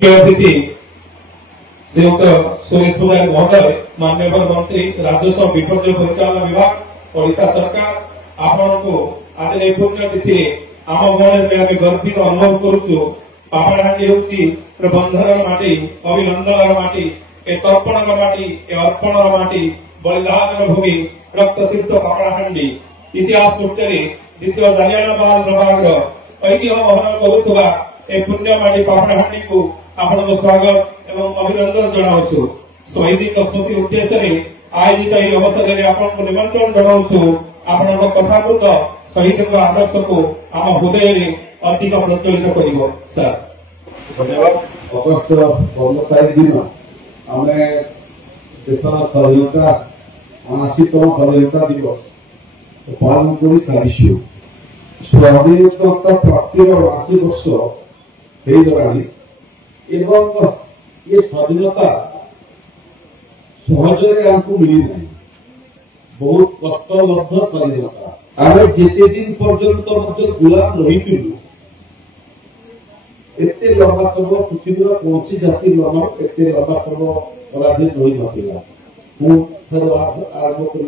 अतिथि श्रीयुक्त सुरेश पुजारी महोदय, माननीय मंत्री राजस्व विपर्य परिचालन विभाग ओडिशा सरकार आपण को आज ए पुण्यतिथि आम गणे गर्वित अनुभव करुचु। पापड़ाहांडी होची बंधर माटी, अभिनंदन माटी, ए तर्पण माटी, ए अर्पण माटी, बलिदान भूमि रक्ततीर्थ पापड़ाहांडी इतिहास पृष्ठे द्वितीय जालियानाबाग प्रभागर ऐतिह्य वहन करुवा ए पुण्य माटी पापड़ाहांडी को आपण स्वागत एवं अभिनंदन जनावु। शहीद स्मृति उद्देश्य आयोजित यह अवसर में आपको निमंत्रण जनावु। आपण कथामृत शहीद आदर्श को आम हृदय में अधिक प्रज्वलित कर सर। धन्यवाद। अगस्त 15 तारीख दिन आम देशर स्वाधीनता 79तम स्वाधीनता दिवस पालन कर सारी स्वाधीनता प्राप्तिर 80 वर्ष हो गलानी एवं ये स्वाधीनता सहजरे आमको मिली नहीं, बहुत कष्टलब्ध स्वाधीनता। आम जिते दिन पर्यंत गुलाम रही एते लंबा समय पृथ्वीर कौन जाति लंबा एते लंबा समय पराधीन रही नाला। आरंभ कर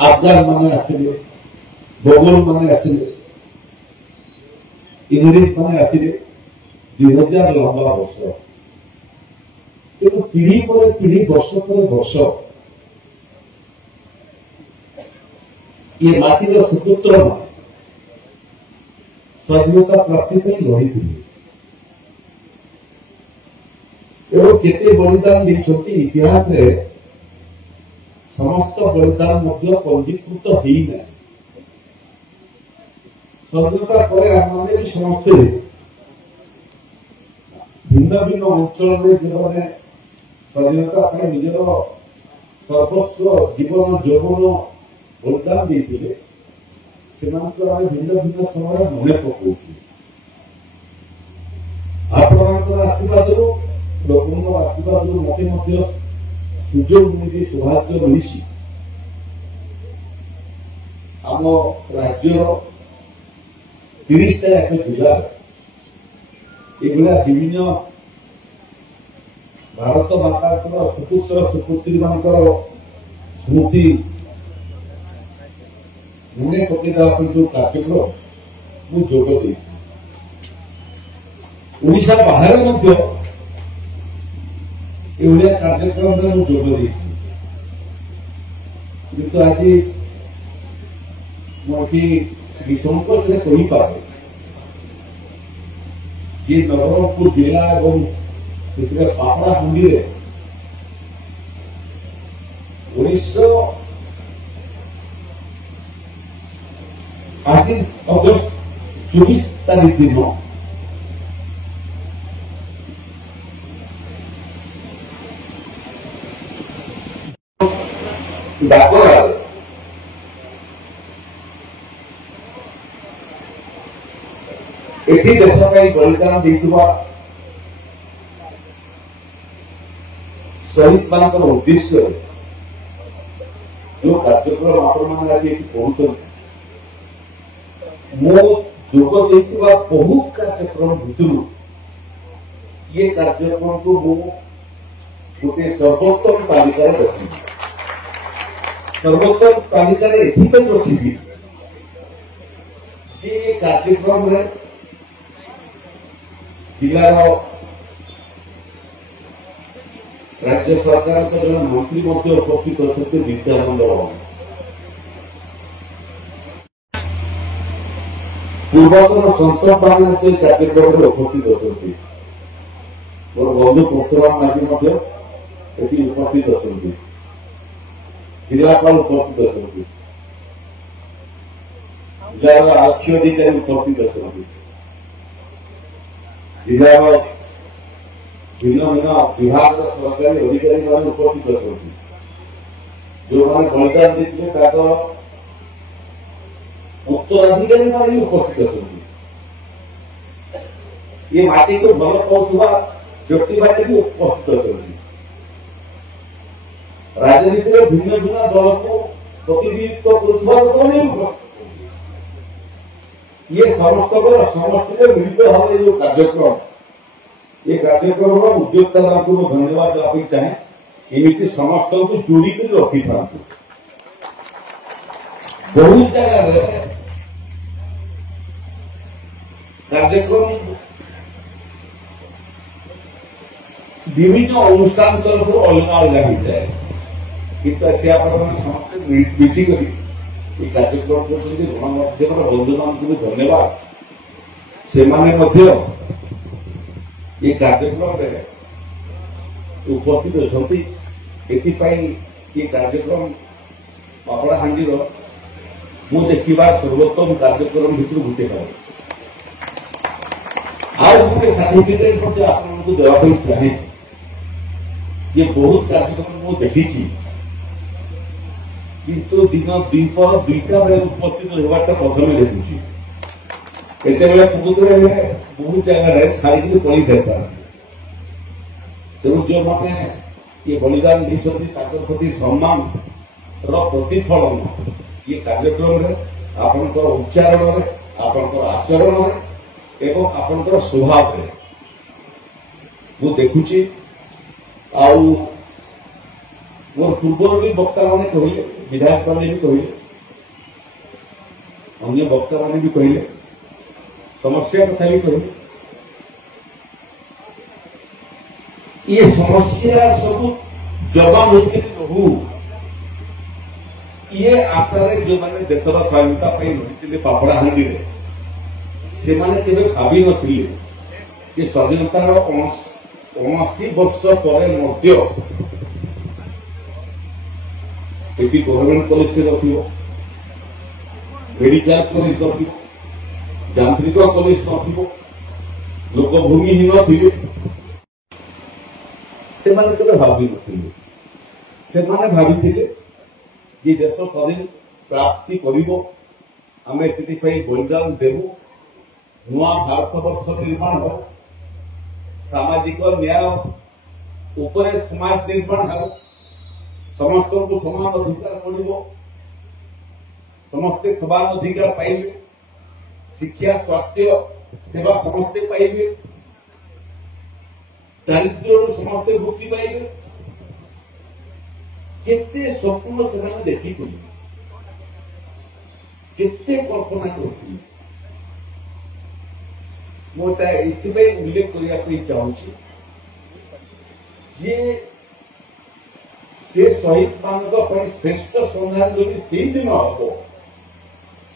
अफगान माने आसिले, मोगल माने आसिले, इंग्लिश माने आसिले 2000 लंबा वर्ष किंतु पीढ़ी पर पीढ़ी वर्ष पर वर्ष ये माटीर सुपुत्र स्वाधीनता प्राप्ति लड़ी एवं केते बलिदान देते इतिहास रे समस्त बलिदान पंजीकृत होना। स्वाधीनता पर आम समस्ते भिन्न भिन्न अंचल में जो स्वाधीनता निजर सर्वस्व जीवन यौवन बलिदान देते भिन्न भिन्न समय मन पकाऊ। आपण आशीर्वाद लोक आशीर्वाद मत सुजोग मिली सौभाग्य मिली आम राज्य 30टा जिला एगुला विभिन्न भारत माता सुपुत्र सुपुत्री मान स्मृति मन पकईदेवा जो कार्यक्रम मुझे ओडिशा बाहर एभलिया कार्यक्रम में मुझे किंतु आज मुझे निसंकोच से कही पारे ये नवरंगपुर जिला और पापड़ाहांडी 19 अगस्त 24 तारीख दिन डाकोरा एटी देश बलिदान देता शहीद मान उद्देश्य जो कार्यक्रम आपण आज पहुंच मो जोग देता बहुत कार्यक्रम भितर ये कार्यक्रम को मु गोटे सर्वोत्तम तालिका रखी। सर्वोत्तम तालिका रखी जे कार्यक्रम जिलार राज्य सरकार का जन मंत्री उपस्थित अच्छा विद्यानंद पूर्वतन संसद मान कार्यक्रम में उपस्थित अच्छा मोर बंधु पुष्पराम माझी उपस्थित अच्छा जिलापाल उपस्थित अच्छा जिलार आरक्षी अधिकारी उपस्थित अच्छा जिलार भिन्न भिन्न विभाग सरकारी अधिकारी मान उपस्थित अच्छा जो मैंने बलिदान देते उत्तराधिकारी मान उपस्थित अच्छा ये माटी को भल पाऊा व्यक्ति मान भी उपस्थित अच्छा राजनीति में भिन्न भिन्न दल को प्रतिनिधित्व करुवा लोक ये समस्त मिलित भाव जो कार्यक्रम ये कार्यक्रम उद्योक्ता को धन्यवाद देवाई चाहे एमती समस्त को जोड़ी कर रखी था बहुत जगह कार्यक्रम विभिन्न अनुष्ठान तरफ अलग अलग हो जाए किंतु समस्त मिसिक कार्यक्रम करते गणमाध्यम बंधु मान को धन्यवाद से ये कार्यक्रम उपस्थित अच्छी ये कार्यक्रम पापड़ाहांडी मु देखा सर्वोत्तम कार्यक्रम भर गोटे आज गोटे सर्टिफिकेट आपको देवाई चाहे ये बहुत कार्यक्रम मुझे देखी किंतु दिन द्विपहर 2टा बेले उपस्थित होगाटा प्रथम देखुची बहुत जगह छाड़ी पड़ी जाता तेणु जो मैंने ये बलिदान प्रति सम्मान प्रतिफलन ये कार्यक्रम आपंकर उच्चारण आपंकर आचरण एवं आपंकर स्वभाव मु देखुची मोर पूर्वर भी वक्ता मैंने कहले विधायक मैंने भी कहले अन्य वक्ता मैंने भी कहले समस्या कथा भी कहले ये समस्या सब जवाब रहू ये आशा जो मैंने देशर स्वाधीनता रही पापड़ाहांडी से भावी नी स्वाधीनतार 79 वर्ष पर गवर्नमेंट कॉलेज के रखियो मेडिकल कॉलेज रखियो यांत्रिक कॉलेज रखियो लोक भूमिहीन थे से भावी भावी ये देश स्वाधीन प्राप्ति आम से बलिदान देवु नुआ भारत वर्ष निर्माण हो सामाजिक न्याय उपरे समाज निर्माण हो समस्त को समान अधिकार मिल समस्ते समान अधिकार पाइबे शिक्षा स्वास्थ्य सेवा समस्ते पाइबे दारिद्र्य समस्ते मुक्ति पाइबे केते स्वप्न से देखी केते कल्पना करती मुझे उल्लेख करने चाहूँगी जे से शहीद मान श्रेष्ठ श्रद्धांजलि से दिन हम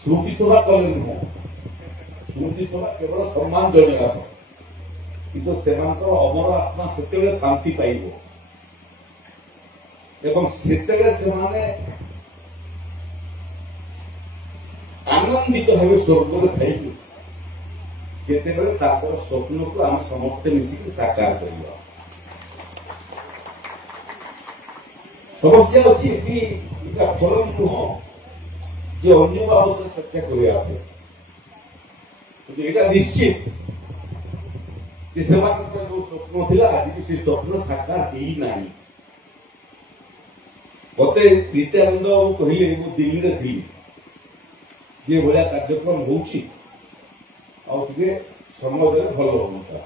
स्मृति सभा कले नुह स्मृति सभा केवल सम्मान जनाइबा किंतु अमर आत्मा से शांति पाइब एवं से आनंदित भाव स्वर्ग खाइबे जिते स्वप्न को आम समस्ते मिसिक साकार करवा समस्या अच्छी फल नुह जे अन्य बाबद चर्चा करने निश्चित जो स्वप्न था आज भी से स्वप्न साकार ही ना मत नित्यानंद बाबू कहले मु दिल्ली थी जे भाया कार्यक्रम होची समय भल होता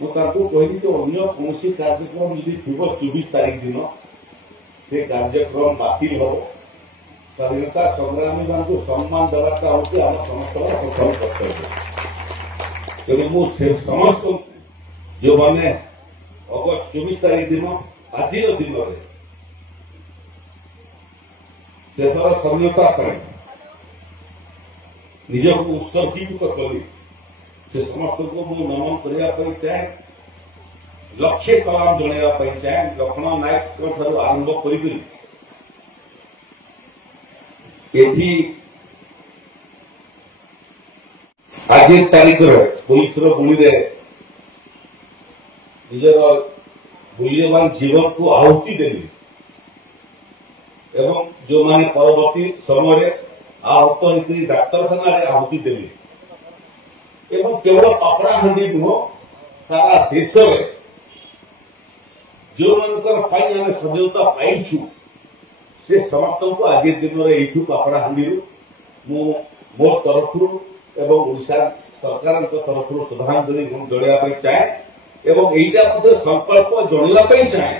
कहली तो अन्य कौन कार्यक्रम यदि थी 24 तारीख दिन से कार्यक्रम बातिल हो स्वाधीनता संग्रामी मान को सम्मान देवाटा हूँ आम समस्त प्रथम कर्तव्य तेणु मुझे समस्त जो मैंने अगस्त 24 तारीख दिन आज दिन में देशर स्वाधीनता निज को उत्सर्गीकृत करी से समस्त को मुझे नमन करने चाहे लक्षे सलाम जनवाई चाहे लक्ष्मण नायक आरंभ कर आज तारीख पुलिस गुणी निजर मूल्यवान जीवन को आहुति देली एवं जो माने परवर्ती समय आहत होकर डाक्तखाना आहुति देली एवं केवल पापड़ाहांडी नुह सारा देश में जो आम स्वाधीनता पाइछु से समस्त को आज दिन में यू पापड़ाहांडी ମୋ ତରଫରୁ ଏବଂ ଓଡ଼ିଶା ସରକାରଙ୍କ ତରଫରୁ ଶ୍ରଦ୍ଧାଞ୍ଜଳି ଜଣାଇବା ପାଇଁ ଚାହେଁ ଏବଂ ଏଇଟା ମଧ୍ୟ ସଂକଳ୍ପ ଜଣାଇବା ପାଇଁ ଚାହେଁ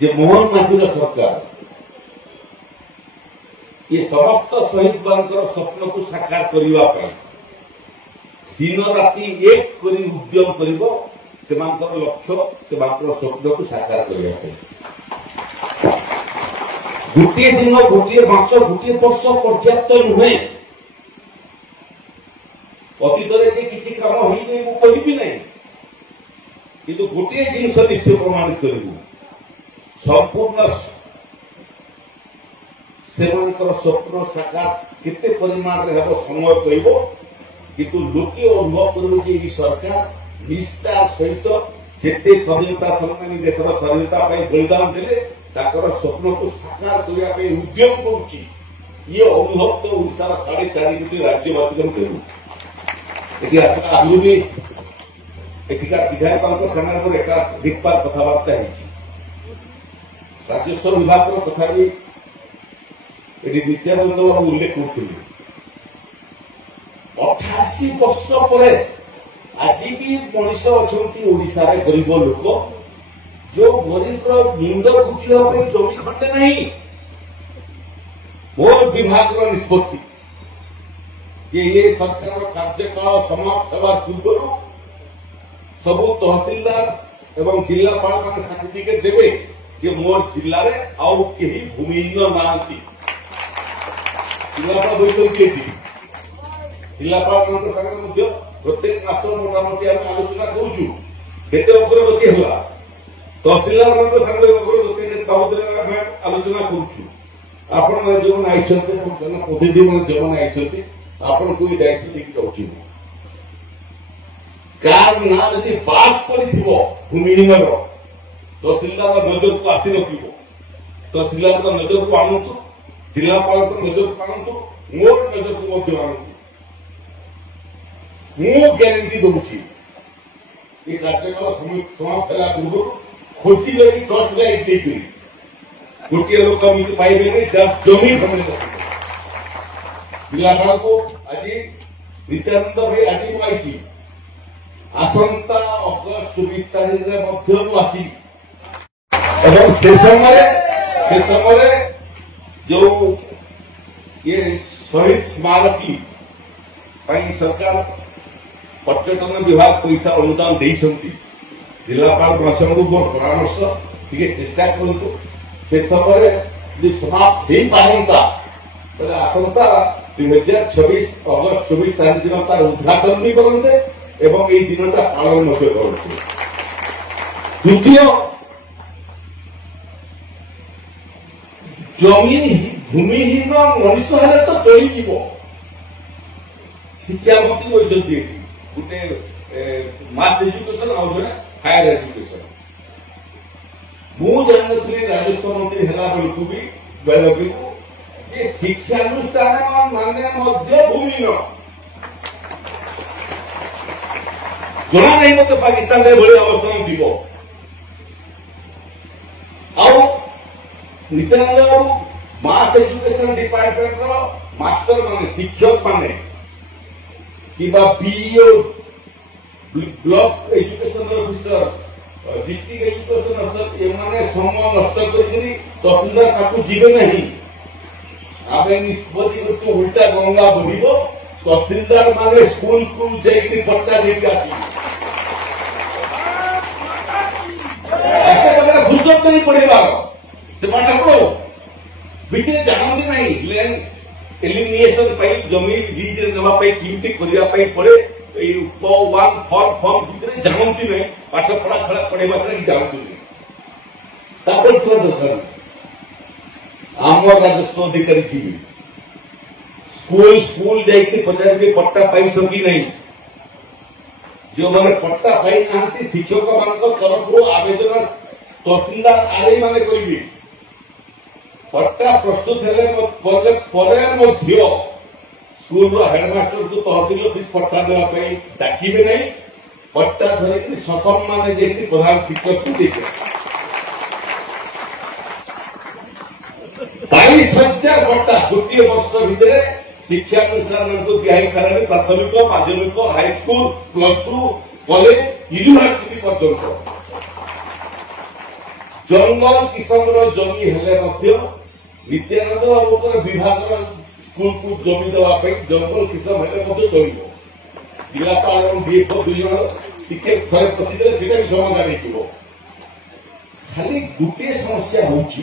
ଯେ ମୋହନ ମାଝୀର ସରକାର ये समस्त शहीद ମାନଙ୍କର ସ୍ୱପ୍ନକୁ ସାକାର କରିବା ପାଇଁ ଦିନ ରାତି ଏକ କରି ଉଦ୍ୟମ କରିବ ସେମାନଙ୍କର ଲକ୍ଷ୍ୟ ସେମାନଙ୍କର ସ୍ୱପ୍ନକୁ ସାକାର କରିବା ପାଇଁ ଗୋଟିଏ ଦିନ ଗୋଟିଏ ମାସ ଗୋଟିଏ ବର୍ଷ ପର୍ଯ୍ୟାପ୍ତ ନୁହେଁ ଅତୀତରେ କିଛି କାମ ହେଇଯାଇ ମୁଁ କରିବି ନାହିଁ କିନ୍ତୁ ଗୋଟିଏ ଜିନିଷ ନିଶ୍ଚୟ ପ୍ରମାଣିତ କରିବୁ ସମ୍ପୂର୍ଣ୍ଣ ସେମାନଙ୍କର ସ୍ୱପ୍ନ ସାକାର କେତେ ପରିମାଣରେ ହେବ ସମୟ କହିବ କିନ୍ତୁ ଲୋକେ ଅନୁଭବ କରିବେ ଯେ ଏହି ସରକାର ନିଷ୍ଠାର ସହିତ ଯେତେ ସ୍ୱାଧୀନତା ସଂଗ୍ରାମୀ ଦେଶର ସ୍ୱାଧୀନତା ପାଇଁ ବଳିଦାନ ଦେଲେ ତାଙ୍କର ସ୍ୱପ୍ନକୁ ସାକାର କରିବା ପାଇଁ ଉଦ୍ୟମ କରୁଛି ଇଏ ଅନୁଭବ ତ ଓଡ଼ିଶାର 4.5 କୋଟି ରାଜ୍ୟବାସୀଙ୍କୁ ଦେବୁ ଏଠି ଆଗରୁ ବି ଏଠିକାର ବିଧାୟକଙ୍କ ସାଙ୍ଗରେ ମୋର ଏକାଧିକବାର କଥାବାର୍ତ୍ତା ହେଇଛି ରାଜସ୍ୱ ବିଭାଗର କଥା ବି ଏଠି ନିତ୍ୟାନନ୍ଦ ବାବୁ ଉଲ୍ଲେଖ କରୁଥିଲେ 88 ବର୍ଷ ପରେ ଆଜି ବି ମଣିଷ ଅଛନ୍ତି ଓଡ଼ିଶାରେ ଗରିବ ଲୋକ ଯୋଉ ଗରିବର ମୁଣ୍ଡ ଗୁଞ୍ଜିବା ପାଇଁ ଜମି ଖଣ୍ଡେ ନାହିଁ ମୋର ବିଭାଗର ନିଷ୍ପତ୍ତି ଯେ ଏ ସରକାରର କାର୍ଯ୍ୟକାଳ ସମାପ୍ତ ହେବା ପୂର୍ବରୁ ସବୁ ତହସିଲଦାର ଏବଂ ଜିଲ୍ଲାପାଳମାନେ ସାର୍ଟିଫିକେଟ ଦେବେ ଯେ ମୋର ଜିଲ୍ଲାରେ ଆଉ କେହି ଭୂମିହୀନ ନାହାନ୍ତି जिलापाल बसती जिलापाल प्रत्येक मास मोटामोटी आम आलोचना करूँ केते अग्रगति है तहसीलदार अग्रगति बाबद आलोचना करुँ जो जनप्रतिनिधि जो आई आपण को दायित्व देखिए रखी कार ना जब बात पड़ी भूमिहीन तहसीलदार नजर को आसी नथिबो तहसीलदार नजर को आणुतु जिलापाल नजर को आणुतु मोर नजर को मध्य आणुतु मु ग्यारंटी दूची ये कार्यक्रम समाप्त होला पूर्व खोजी लगी टॉर्च लाइट देखी गोटे लोक पाइबे जमी भूमि जिलापाल को आज नित्यानंद भाई आज आई आसंता अगस्त 24 तारीख आसी से समय जो ये शहीद स्मारकी सरकार पर्यटन विभाग पैसा अनुदान देती जिलापाल महाशय मोर परामर्श टे चेष्टा करूँ से समय समाप्त हो पारता आसंता 2026 अगस्त 24 तारीख दिन तार उद्घाटन भी करते एवं ये दिनटा पालन करते द्वितीय जमी भूमिहीन मनीष हेले तो चली शिक्षा मंत्री बसती गोटे मास एजुकेशन और जड़े हायर एजुकेशन मुझे राजस्व मंत्री है बेलू शिक्षानुष्ठान माने भूमिहीन जना नहीं मत पाकिस्तान अवस्था थी Nityananda Babu mass education department master माने शिक्षक माने BO block education officer district education officer एमाने समय नष्ट करी तहसीलदार जीवे नहीं आम निष्पत्ति करते उल्टा गंगा बढ़ तहसीलदार माने स्कूल को जाइए पट्टा देगा घुसत नहीं पड़ेगा बीते जानते ना लैंड एलिमिनेशन जमी लीज नापी करने पड़े वन फॉर्म भितर जानती ना पाठ पढ़ा छड़ा पढ़ेगा छड़ा जानती नहीं दरकार आम राजस्व अधिकारी थी स्कूल जाइए पचारे पट्टा पाई कि नहीं जो मैंने पट्टा पाई ना शिक्षक मान तरफ आवेदन तहसीलदार आरआई माने करेंगे पट्टा प्रस्तुत है स्कूल हेडमास्टर को तहसील ऑफिस पट्टा देवाई डाकिबे नहीं पट्टा धरिक ससम्मान प्रधान शिक्षक को देखे 22 30,000 ପଟ୍ଟା ଗୋଟିଏ ବର୍ଷ ଭିତରେ ଶିକ୍ଷାନୁଷ୍ଠାନକୁ ଦିଆହେଇ ସାରିଲାଣି। ପ୍ରାଥମିକ, ମାଧ୍ୟମିକ, ହାଇସ୍କୁଲ, +2, କଲେଜ, ୟୁନିଭର୍ସିଟି ପର୍ଯ୍ୟନ୍ତ। ଜଙ୍ଗଲ କିସମର ଜମି ହେଲେ ମଧ୍ୟ ନିତ୍ୟାନନ୍ଦ ବାବୁଙ୍କର ବିଭାଗର ସ୍କୁଲକୁ ଜମି ଦେବା ପାଇଁ ଜଙ୍ଗଲ କିସମ ହେଲେ ମଧ୍ୟ ଚଳିବ। ଜିଲ୍ଲାପାଳ ଏବଂ ଡିଏଫଓ 2 ଜଣ ଟିକେ ଥରେ ପଶିଦେଲେ ସେଇଟା ବି ସମାଧାନ ହେଇଯିବ। ଖାଲି ଗୋଟିଏ ସମସ୍ୟା ହଉଛି,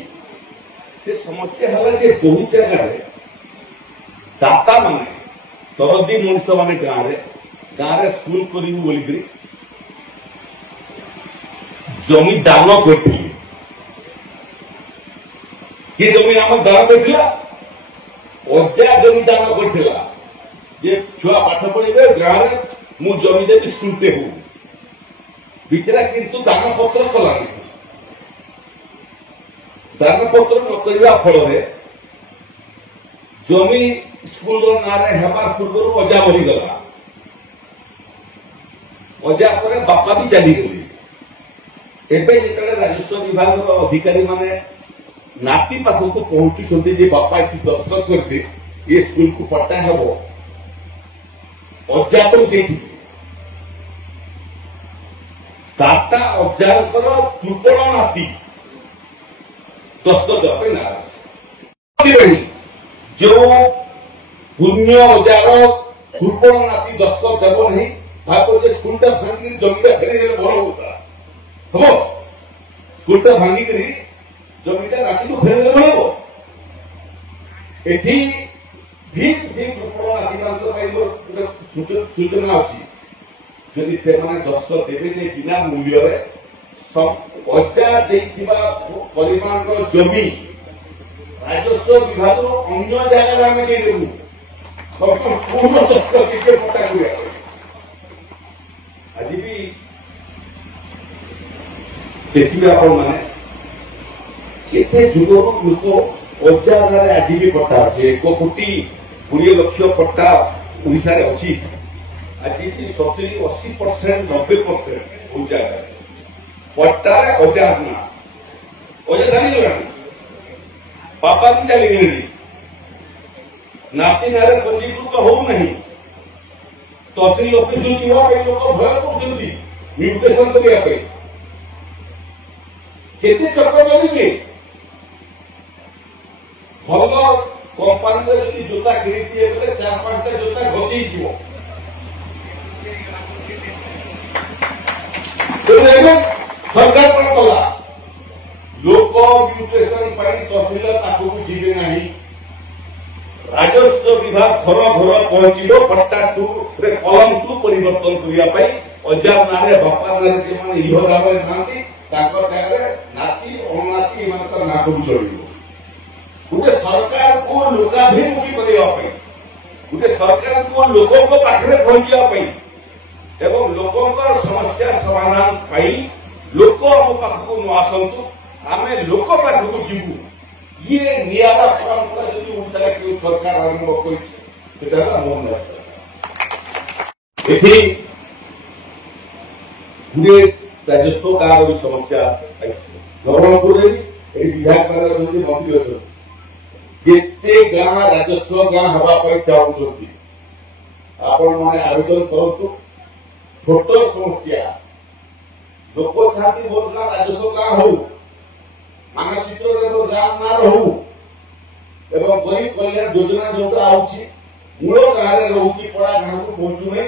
ସେ ସମସ୍ୟା ହେଲା ଯେ ବହୁ ଜାଗାରେ ଦାତା ମାନେ ଦରଦୀ ମଣିଷ ମାନେ ଗାଁରେ ସ୍କୁଲ କରିବୁ ବୋଲିକିରି ଜମି ଦାନ କରିଥିଲେ। କିଏ ଜମି ଆମ ଦାନ କରିଥିଲା? ଅଜା ଜମି ଦାନ କରିଥିଲା ଯେ ଛୁଆ ପାଠ ପଢିବେ, ଗାଁରେ ମୁଁ ଜମି ଦେବି ସ୍କୁଲଟେ ହଉ। ବିଚରା କିନ୍ତୁ ଦାନପତ୍ର କଲାନି। ଦାନପତ୍ର ନ କରିବା ଫଳରେ ଜମି ସ୍କୁଲର ନାଁରେ ହେବା ପୂର୍ବରୁ ଅଜା ମରିଗଲା। ଅଜା ପରେ ବାପା ବି ଚାଲିଗଲେ। ଏବେ ଯେତେବେଳେ ରାଜସ୍ୱ ବିଭାଗର ଅଧିକାରୀ ମାନେ ନାତି ପାଖକୁ ପହଞ୍ଚୁଛନ୍ତି ଯେ ବାପା ଏଠି ଦସ୍ତଖତ କରିବେ, ଏ ସ୍କୁଲକୁ ପଟ୍ଟା ହେବ, ଅଜା ତ ଦେଇଥିଲେ। ଦାତା ଅଜାଙ୍କର କୃପଣ ନାତି ଦସ୍ତଖତ ଦେବା ପାଇଁ ନାରାଜ। ଯେଉଁ ପୁଣ୍ୟ ଅଜାର କୃପଣ ନାତି ଦସ୍ତଖତ ଦେବ ନାହିଁ, ଭାବ ଯେ ସ୍କୁଲଟା ଭାଙ୍ଗିକି ଜମିଟା ଫେରିଦେଲେ ଭଲ ହଉଥିଲା। ହବ? ସ୍କୁଲଟା ଭାଙ୍ଗିକିରି ଜମିଟା ନାତିକୁ ଫେରିଦେଲେ ଭଲ ହବ। ଏଠି ବି ସେଇ କୃପଣ ନାତିମାନଙ୍କ ପାଇଁ ଗୋଟେ ସୂଚନା ଅଛି। ଯଦି ସେମାନେ ଦସ୍ତଖତ ଦେବେ ଯେ ବିନା ମୂଲ୍ୟରେ ଅଜା ଦେଇଥିବା ପରିମାଣର ଜମି ରାଜସ୍ୱ ବିଭାଗରୁ ଅନ୍ୟ ଜାଗାରେ ଆମେ ଦେଇଦେବୁ। ଆଜି ବି ଦେଖିବେ ଆପଣମାନେ କେତେ ଯୁଗରୁ ଲୋକ ଅଜା ଗାଁରେ ଆଜି ବି ପଟ୍ଟା ଅଛି। 1,20,00,000 ପଟ୍ଟା ଓଡ଼ିଶାରେ ଅଛି। ଆଜି ବି 70-80%, 90% ଅଜା ଗାଁରେ ପଟ୍ଟାରେ ଅଜା ନା ଅଜା ଚାଲିଗଲାଣି, ବାପା ବି ଚାଲିଗଲେଣି, ନାତି ନାଁରେ ପଞ୍ଜୀକୃତ ହଉନାହିଁ। ତହସିଲ ଅଫିସରୁ ଯିବା ପାଇଁ ଲୋକ ଭୟ କରୁଛନ୍ତି ମ୍ୟୁଟେସନ କରିବା ପାଇଁ। କେତେ ଚକ୍ର କରିବେ? ଭଲ କମ୍ପାନୀରେ ଯଦି ଜୋତା କିଣିଥିବେ ବୋଲେ 4-5ଟା ଜୋତା ଘଷିଯିବ। ସରକାର କଣ କଲା? ଲୋକ ମ୍ୟୁଟେସନ ପାଇଁ ତହସିଲ ପାଖକୁ ଯିବେ ନାହିଁ। ରାଜସ୍ୱ ବିଭାଗ ଘର ଘର ପହଞ୍ଚିବ ପଟ୍ଟାକୁ କଲମକୁ ପରିବର୍ତ୍ତନ କରିବା ପାଇଁ। ଅଜା ନାଁରେ ବାପା ନାଁରେ ଯେଉଁମାନେ ଇହ ଭାବରେ ନାହାନ୍ତି ତାଙ୍କ ଜାଗାରେ ନାତି ଅଣନାତି ଏମାନଙ୍କ ନାଁ ସବୁ ଚଳିବ। ଗୋଟେ ସରକାରକୁ ଲୋକାଭିମୁଖୀ କରିବା ପାଇଁ, ଗୋଟେ ସରକାରକୁ ଲୋକଙ୍କ ପାଖରେ ପହଞ୍ଚିବା ପାଇଁ ଏବଂ ଲୋକଙ୍କର ସମସ୍ୟା ସମାଧାନ ପାଇଁ ଲୋକ ଆମ ପାଖକୁ ନ ଆସନ୍ତୁ, ଆମେ ଲୋକ ପାଖକୁ ଯିବୁ। ଇଏ ନିଆରା ପରମ୍ପରା ଯଦି ଓଡ଼ିଶାରେ କେଉଁ ସରକାର ଆରମ୍ଭ କରିଛି ସେଟା ହେଲା ମୋହନ ଦାସ। ଏଠି ଗୋଟିଏ ରାଜସ୍ୱ ଗାଁର ବି ସମସ୍ୟା ନବରଙ୍ଗପୁରରେ ବି ଏଇ ବିଧାୟକ ଅଛନ୍ତି, ମନ୍ତ୍ରୀ ଅଛନ୍ତି। ଯେତେ ଗାଁ ରାଜସ୍ୱ ଗାଁ ହେବା ପାଇଁ ଚାହୁଁଛନ୍ତି ଆପଣମାନେ ଆବେଦନ କରନ୍ତୁ। ଛୋଟ ସମସ୍ୟା ଲୋକ ଚାହାନ୍ତି ମୋର ଗାଁ ରାଜସ୍ୱ ଗାଁ ହଉ, ମାନଚିତ୍ରରେ ଗାଁ ନାଁ ରହୁ ଏବଂ ଗରିବ କଲ୍ୟାଣ ଯୋଜନା ଯୋଉଟା ଆଉଛି ମୂଳ ଗାଁରେ ରହୁଛି, ପଡା ଗାଁକୁ ପହଞ୍ଚୁନି,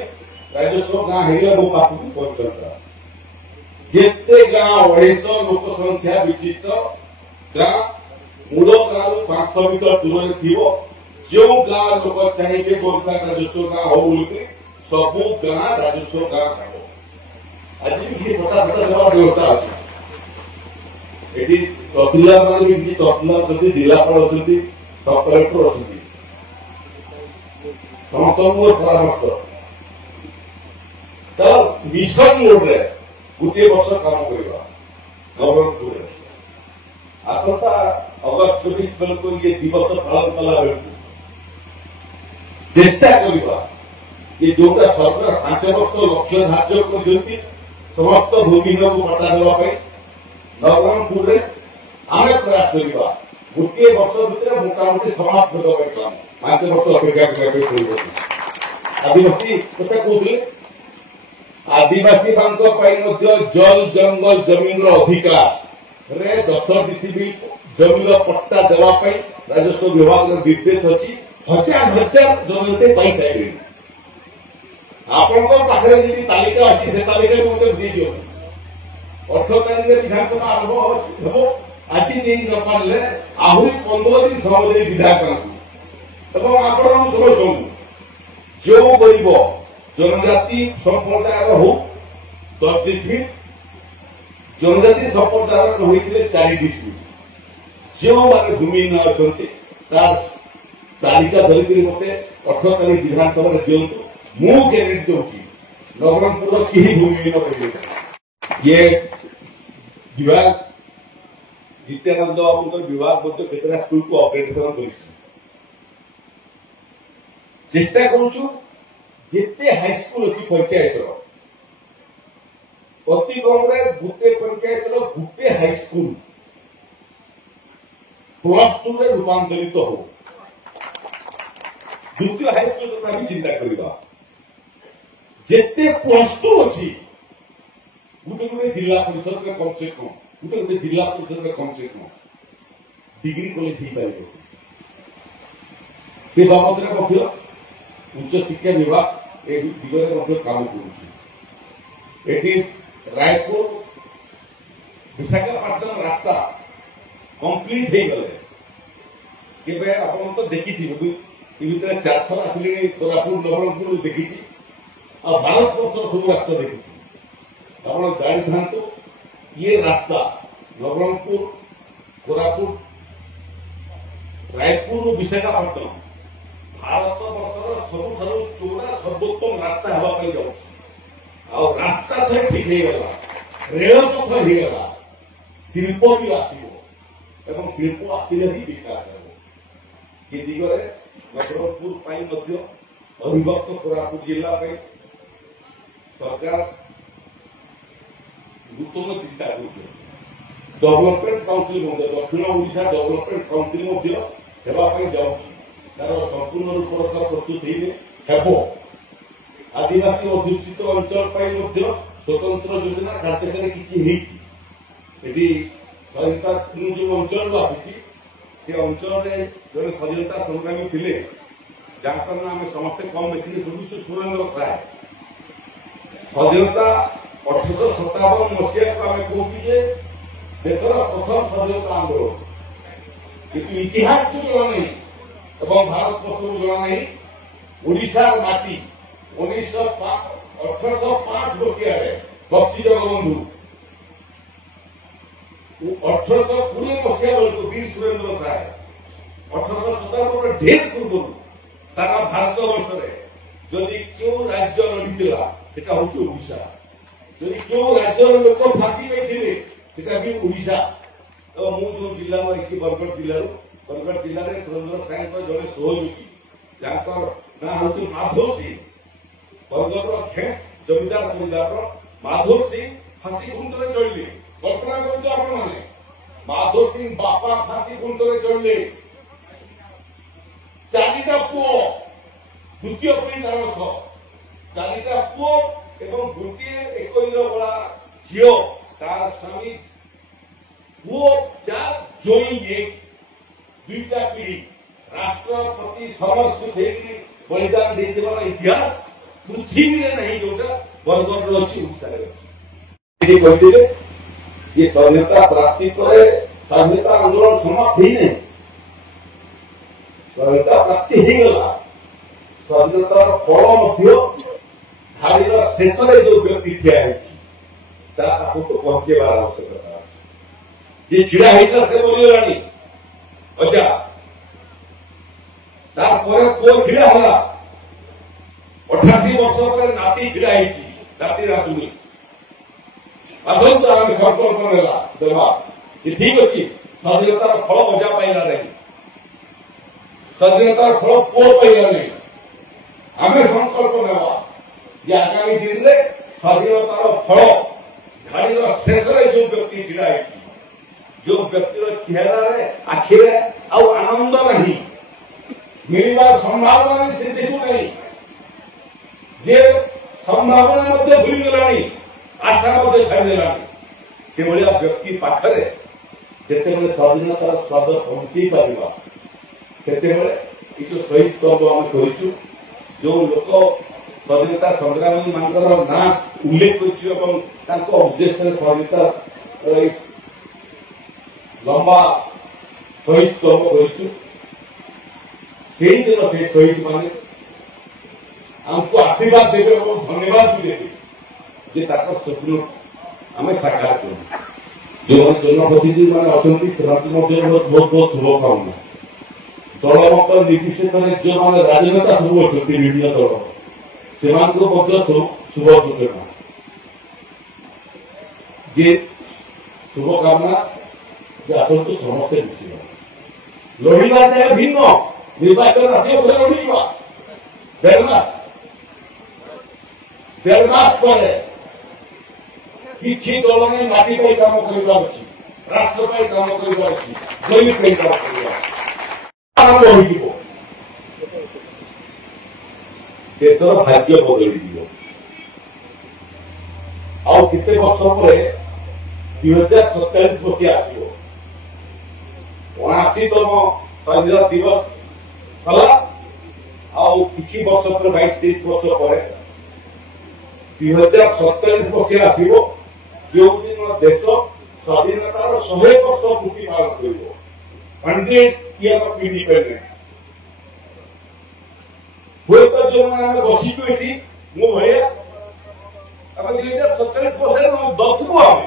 ରାଜସ୍ୱ ଗାଁ ହେଇଗଲା ମୋ ପାଖକୁ ପହଞ୍ଚନ୍ତା। ଯେତେ ଗାଁ 250 ଲୋକ ସଂଖ୍ୟା ବିଶିଷ୍ଟ ଗାଁ ମୂଳ ଗାଁରୁ 500 ମିଟର ଦୂରରେ ଥିବ, ଯେଉଁ ଗାଁ ଲୋକ ଚାହିଁବେ ମୋର ଗାଁ ରାଜସ୍ୱ ଗାଁ ହଉ ବୋଲି ସବୁ ଗାଁ ରାଜସ୍ୱ ଗାଁ ହେବ। ଆଜି ବି ଭୋଟା ଦେବାର ବ୍ୟବସ୍ଥା ଅଛି। ଏଠି ତହସିଲଦାର ମାନେ ବି କିଛି ତହସିଲଦାର ଅଛନ୍ତି, ଜିଲ୍ଲାପାଳ ଅଛନ୍ତି, ସବ୍ କଲେକ୍ଟର ଅଛନ୍ତି। ସମସ୍ତଙ୍କୁ ପରାମର୍ଶ ତାର ମିଶନ ମୋଡରେ ଗୋଟିଏ ବର୍ଷ କାମ କରିବା। ନବରଙ୍ଗପୁରରେ ଆସନ୍ତା ଅଗଷ୍ଟ 24 ବେଳକୁ ଇଏ ଦିବସ ପାଳନ କଲା ବେଳକୁ ଚେଷ୍ଟା କରିବା ଯେ ଯୋଉଟା ସରକାର 5 ବର୍ଷ ଲକ୍ଷ୍ୟ ଧାର୍ଯ୍ୟ କରିଛନ୍ତି ସମସ୍ତ ଭୂମିହୀନକୁ ପଟ୍ଟା ଦେବା ପାଇଁ, ନବରଙ୍ଗପୁରରେ ଆମେ ପ୍ରୟାସ କରିବା गोटे वर्ष भितर मोटामोटी समाप्त काम 5 वर्ष अपेक्षा करने आदिवासी कथा कहते आदिवासी जल जंगल जमीन अधिकार रे 10 डिसिमिल जमीन पट्टा देवाई राजस्व विभाग निर्देश अच्छी हजार हजार जमीन पाई सारे आपण पाखे जी तालिका अच्छी से तालिका मत दी दियो 18 तारीख विधानसभा आरंभ हम आज दे न पारे आहरी 15 दिन समय विधायक आपण समझ जो गरीब जनजाति संप्रदायर हो 10 डिस्ट्रिक्ट जनजाति संप्रदायर होते 4 डिस्ट्रिक्ट जो मैंने भूमिहीन अच्छा तार तालिका धरिक मत 18 तारीख विधानसभा दिंतु मु ग्यारेंटी दूसरी नवरंगपुर कहीं भूमिहीन रही ये विभाग नित्यानंद बाबू विभाग केतटा स्कूल को अपग्रेडेशन कर चेष्टा करूँ जिते हाईस्कूल अच्छी पंचायत अति कम गोटे पंचायत गोटे हाईस्कूल +2 रे रूपांतरित हो द्वितीय हाईस्कूल कथा भी चिंता करवा जिते +2 अच्छी गोटे गोटे जिला परिषद में कम से कम गोटे गोटे जिला परिषद में कम से कम डिग्री कॉलेज हो पारे से बाबद उच्च शिक्षा विभाग ए दिगरे काम कर रायपुर विशाखापट्टनम रास्ता कंप्लीट हो गले आप देखी भितर 4 थर आसिले कोरापुर नवरंगपुर देखी भारत वर्ष सब रास्ता देखी आप जानी था ये रास्ता नवरंगपुर कोरापुर रायपुर विशाखापट्टनम भारत वर्षर सबुठार चौड़ा सर्वोत्तम रास्ता हाँपाई जाऊँ रास्ता थे ठीक होगा रेलपथ होगा शिल्प भी आसो शिल्प आसिले ही विकास हो दिगरे नवरंगपुर अविभक्त कोरापुट जिला सरकार नूतन चिंता कर डेवलपमेंट काउंसिल दक्षिण ओडिशा डेवलपमेंट काउंसिल जाऊँगी तार संपूर्ण रूप प्रस्तुत आदिवासी अध्युषित अंचल स्वतंत्र योजना कार्यकारी किसी स्वाधीनता जो अंचल आसी से अंचल जड़े स्वाधीनता संग्रामी थे जहाँ नाम समस्ते कम बेसी शुणुचु सुरेंद्र साय स्वाधीनता 1857 मसीहा को आम कहूँ देशर प्रथम स्वाधीनता आंदोलन कि इतिहास को जना नहीं भारत वर्ष को जना नहीं ओडिशा माटी 1805 मसीह बक्सी जगबंधु 1820 मसीहा बेलू वीर सुरेंद्र साय 1857 ढेर पूर्व सारा भारत वर्ष जदि क्यों राज्य लड़ीला से ओडिशा जदि क्यों राज्य लोक फांसी पाई भी ओडिशा तो मुझे जिला रही बरगढ़ जिले में सुरेंद्र साय जड़े सहयोगी जहाँ ना हूँ माधव सिंह बरगढ़ खेस जमीदार परिवार माधव सिंह फांसी खुंटरे चढ़ले कल्पना करते आपने माधव सिंह बापा फांसी खुंटरे चढ़ले 4टा पुओ द्वितीय पीढ़ी तार 4टा पुओ एवं गोटे 1 दिन बड़ा झील तार स्वामी पुओ 4 जोई 1 2टा पीढ़ी राष्ट्र प्रति समर्पित बलिदान देने इतिहास पृथ्वी में नहीं जोटा बरगढ़ अच्छी कहते ये स्वाधीनता प्राप्ति पर स्वाधीनता आंदोलन समाप्त ही नहीं स्वाधीनता प्राप्ति ही गला स्वाधीनतार फल धाड़ीर शेष जो व्यक्ति ठिया तो पहुंचेबार आवश्यकता जी ढड़ा होता से बोलगलानी अजा तार पुओ ढड़ा है 88 वर्ष पर नाती ढड़ा नाती रातुनी आसतु आम संकल्प नेला देवा ठीक अच्छी स्वाधीनतार फल मजा पाइला नहीं स्वाधीनतार फल पुओ पाइला नहीं आम संकल्प नेवा जे आगामी दिन में स्वाधीनतार फल धाड़ीर शेष जो व्यक्ति ढड़ा जो व्यक्तिर चेहरा आखिर आनंद नहीं मिलवार संभावना नहीं से देखु नहीं जे संभावना भूलीगला आशा छाड़देला से भाया व्यक्ति पाखरे जिते स्वाधीनतार स्वाद पहुंचे पार से जो शहीद स्तंभ आम कर जो लोक स्वाधीनता संग्रामी मान ना उल्लेख कर उद्देश्य स्वाधीनता लंबा शहीद स्तंभ कर दिन से शहीद मान आमको आशीर्वाद देवे और धन्यवाद भी देवे स्वप्न आम साकार कर जो जनप्रतिनिधि मैंने अच्छा से बहुत बहुत शुभकामना दल मत निर्विशेष जो मैंने राजनेता सब अच्छा विभिन्न दल से शुभ सूचना ये शुभकामना आसतु समस्ते मिशिबा लड़िबा चाहे भिन्न निर्वाचन आसिया लड़िबा देढ़ मास पर किसी दल ने माटी पर काम करवार अच्छी राष्ट्र पर काम करवार अच्छी जमीन पर काम करवार आरंभ हो देशर भाग्य बदल आते वर्ष पर 2047 मसीहा आसो 79तम स्वाधीनता दिवस हला किसी वर्ष पर 22-23 वर्ष पर 2047 मसीहा आसो जो दिन देश स्वाधीनतार 100 वर्ष पूर्ति पालन कर 100 years of independence हुए तो जो मैंने बसीचु ये मो भाया 2047 वर्ष 10 को आम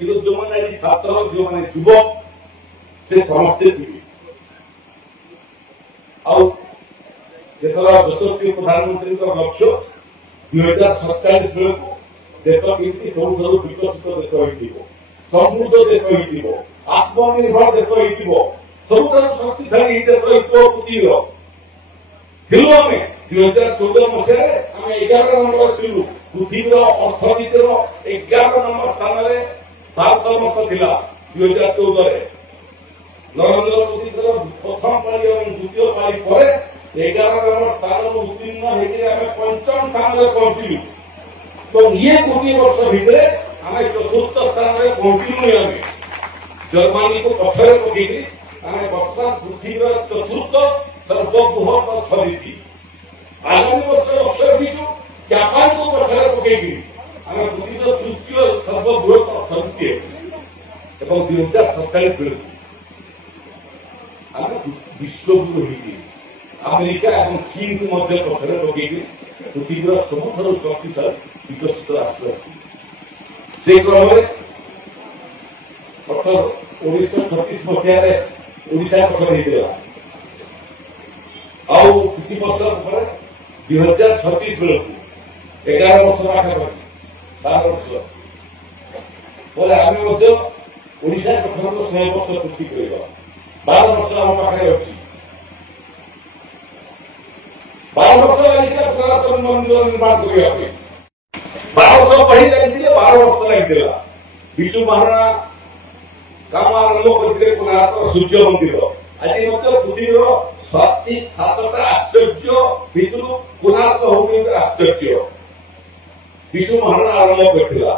कि जो मैंने छात्र जो मैंने युवक से समस्ते थे यशस्वी प्रधानमंत्री लक्ष्य 2047 बेलू देश केमती सब विकसित देश हो समृद्ध देश हो आत्मनिर्भर देश हो सब शक्तिशाली देश पृथ्वी आम 2014 मसीह 11 नंबर थिलु पृथ्वीर अर्थनीतिर 11 नंबर स्थान में भारत वर्ष था 2014 नरेंद्र मोदी प्रथम पाली और द्वितीय पाली पर 11 नंबर स्थान उत्तीर्ण होकर पंचम स्थान में पहुंचलु तो ये गोटे वर्ष भितर आम चतुर्थ स्थान में पहुंचलु आम जर्मनी को पछरे पकईकि आम बर्तमान पृथ्वीर चतुर्थ सर्वबृहत अर्थनीति आगामी वर्ष लक्ष्य रखीचु जापान को पछरे पकईकि आम पृथ्वीर तृतीय सर्वबृहत अर्थनीति एवं 2047 बेलू आम विश्वगुरु होगी अमेरिका और चीन को पछरे पकईकि पृथ्वीर सबुठ शक्तिशाली विकसित राष्ट्र से क्रम में 1936 मसीह ओडिशा गठन होता किसी वर्ष पर 2036 बेलू 11 वर्ष पाखापाखि 12 वर्ष पर आम ओडिशा गठन 100 वर्ष पूर्ति कर 12 वर्ष आम पाखे अच्छी 12 वर्ष लगे मंदिर निर्माण करने 12 वर्ष पढ़ी लगी 12 वर्ष लगी विशु महाराणा काम आरंभ करते कोणार्क सूर्य मंदिर आज पृथ्वीर 7टा आश्चर्य भितर कोणार्क हूँ आश्चर्य विशु महाराणा आरंभ करता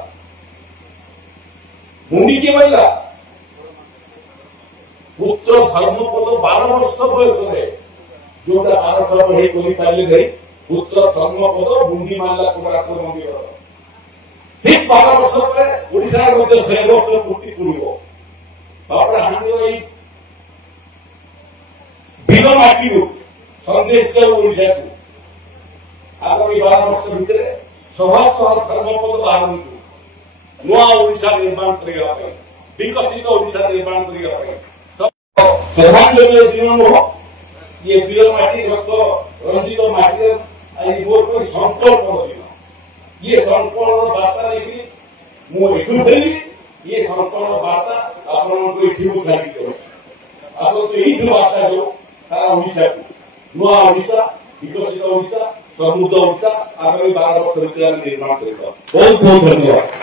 मुंडी किए मारा पुत्र धर्मपद 12 वर्ष बयस जोटा 1200 पढ़े बोली पारे नहीं पुत्र धर्मपद मुंडी मारा कोणार्क मंदिर ठीक 12 वर्ष पर ओडिशा 100 वर्ष पूर्ति पूर्व बिल माटी सन्देश ओडिशा को आगामी 12 वर्ष भितर 100 धर्मपद बाहर नुआ ओडिशा निर्माण करने विकसित ओडिशा निर्माण करने सौभाग्य दिन नुह ये बिल माटी रक्त रंजित माटी आज मोर कोई संकल्प दिन ये संकल्प वार्ता लेकिन मुझे फेली ये संकल्प वार्ता आपको ये छाड़ी आसत यही वार्ता जो सारा ओडिशा को नुआ ओडिशा विकसित ओडिशा समृद्ध ओडिशा आगामी 12 वर्ष भितर निर्माण कर बहुत बहुत धन्यवाद।